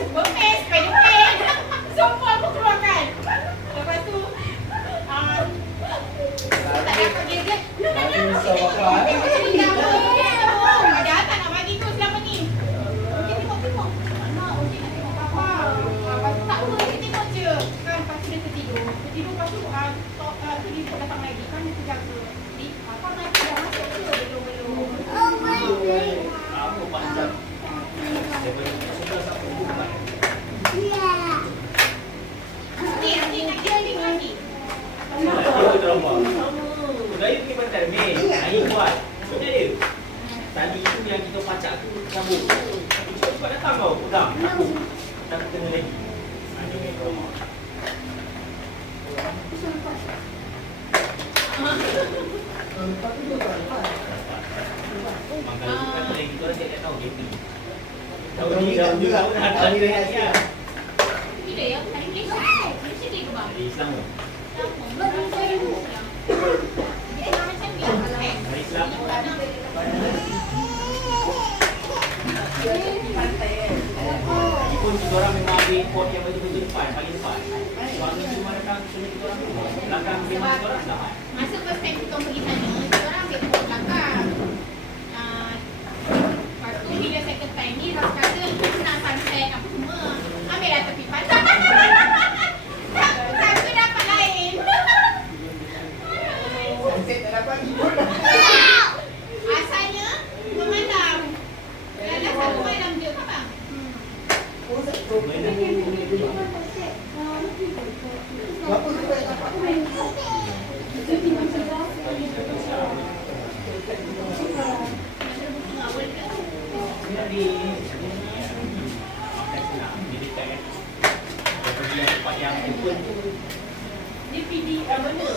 Berpes, spider pen. Semua aku keluarkan. Lepas tu tak dapat gadget. Padahal tak nak bagi tu selama ni. Okey, tengok. Anak, okey nak tengok papa. Lepas tu tak apa, okey tengok je. Kan, lepas tu dia tertidur. Lepas tu tu dia datang lagi. Kan dia terjaga. Jadi, papa nanti dah masuk ke? Belum. Apa panjang? Daripada sebelah sampai rumah. Nanti nak dia lagi. Dia drama. Saya pergi pantai Mei. Air buat. Macam dia. Tadi itu yang kita pacak tu cabut. Tapi cepat datang kau. Pegang. Aku tak kena lagi. Ada main drama. Mangkali tu kan lagi tu dia tahu dia pergi. Tahu ni dah tahu dia dah. Bila ya? Hari Malaysia. Malaysia dia ke bang? Hari Islam tu. Hari Islam. Pun kita orang memang ambil pot yang betul-betul depan, paling depan. Suami cuma datang, suami kita orang belakang memang kita orang selamat. Masa first time kita pergi sana, kita orang ambil pot belakang. Lepas tu bila second time ni, Ras kata nak sunset apa semua. Ambillah tepi pantai. Satu dapat lain. Sunset tak dapat hidup. Asalnya bermalam. Dalam satu malam je kan bang? Berapa kita yang dapat? Di dekat dia pergi yang tempat yang open tu. Dia pergi benda?